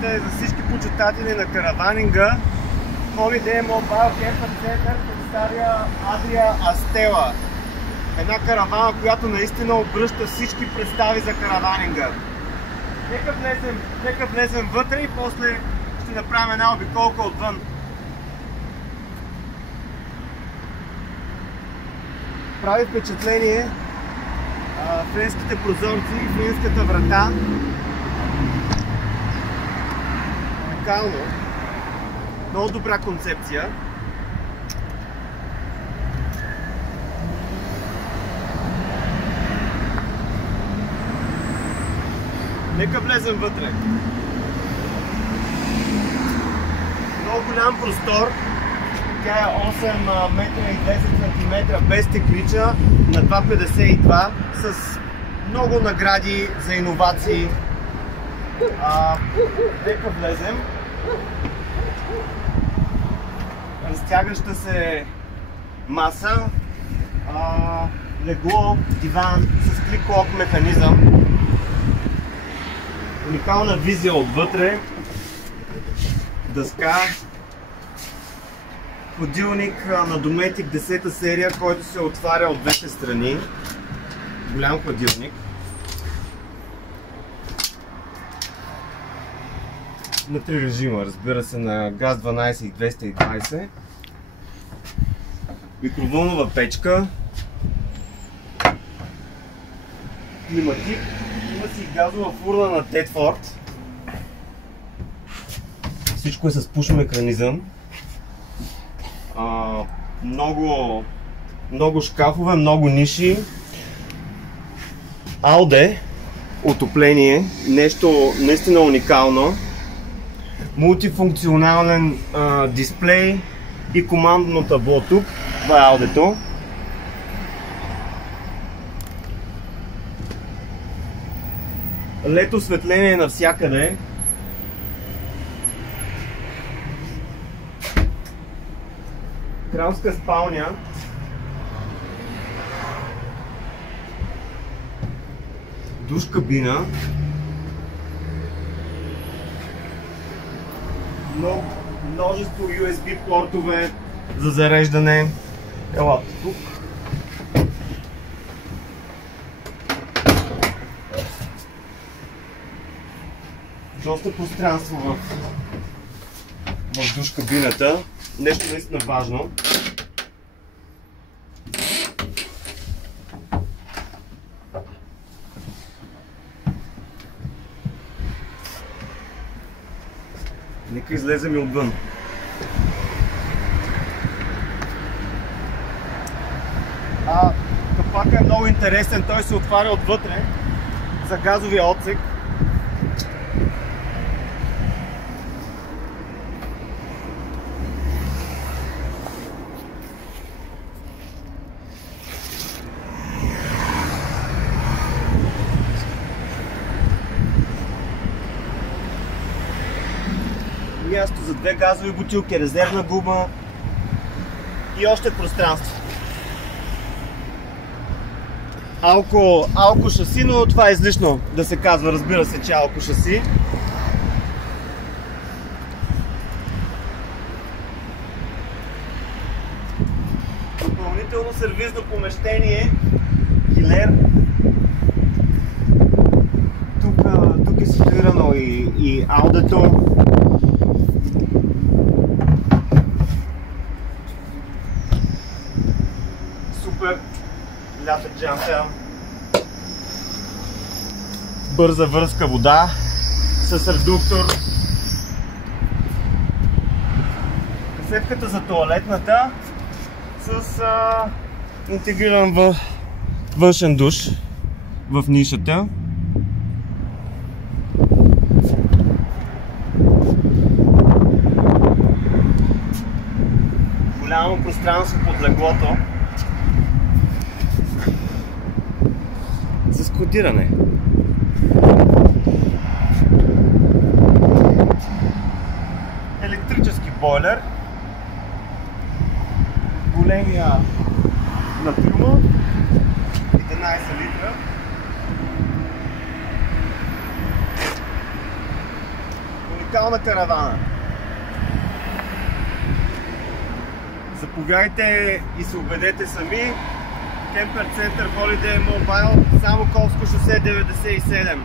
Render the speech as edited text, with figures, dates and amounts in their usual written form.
Здравейте за всички почитатели на караванинга. Holiday Mobile Camper Center представя Adria Astella. Една каравана, която наистина обръща всички представи за караванинга. Нека влезем вътре и после ще направим една обиколка отвън. Прави впечатление френските прозорци и френската врата. Уникално. Много добра концепция. Нека влезем вътре. Много голям простор. Тя е 8 метра и 10 см без теклича на 2,52 с много награди за иновации. Нека влезем. Разтягаща се маса, легло, диван с клик-лок механизъм. Уникална визия отвътре. Дъска. Ходилник на Dometic 10-та серия, който се отваря от двете страни. Голям ходилник. На 3 режима, разбира се, на газ 12 и 220. Микровълнова печка. Климатик. Има си газова фурна на Тетфорд. Всичко е с пуш механизъм. Много шкафове, много ниши. Ауде, отопление, нещо наистина уникално. Мултифункционален дисплей и командно табло тук. Това е аудето. LED осветление навсякъде. Кралска спалня. Душ кабина. Множество USB портове за зареждане. Елата тук. Доста пространство в душ кабината. Нещо наистина важно. Нека излезем и отвън. Капакът е много интересен, той се отваря отвътре за газовия отсек. Място за 2 газови бутилки, резервна гума и още пространство. Алко шаси, но това е излишно да се казва, разбира се, че алко шаси. Допълнително сервизно помещение, килер. Тук е ситуирано и аудето. Супер, лята джампа, бърза връзка вода с редуктор, касетката за тоалетната с интегриран външен душ в нишата. Голямо пространство под леглото с кодиране. Електрически бойлер. Големия на трюма. 11 литра. уникална каравана. Заповядайте и се убедете сами. Кемпер център Holiday Mobile, Самоковско шосе 97.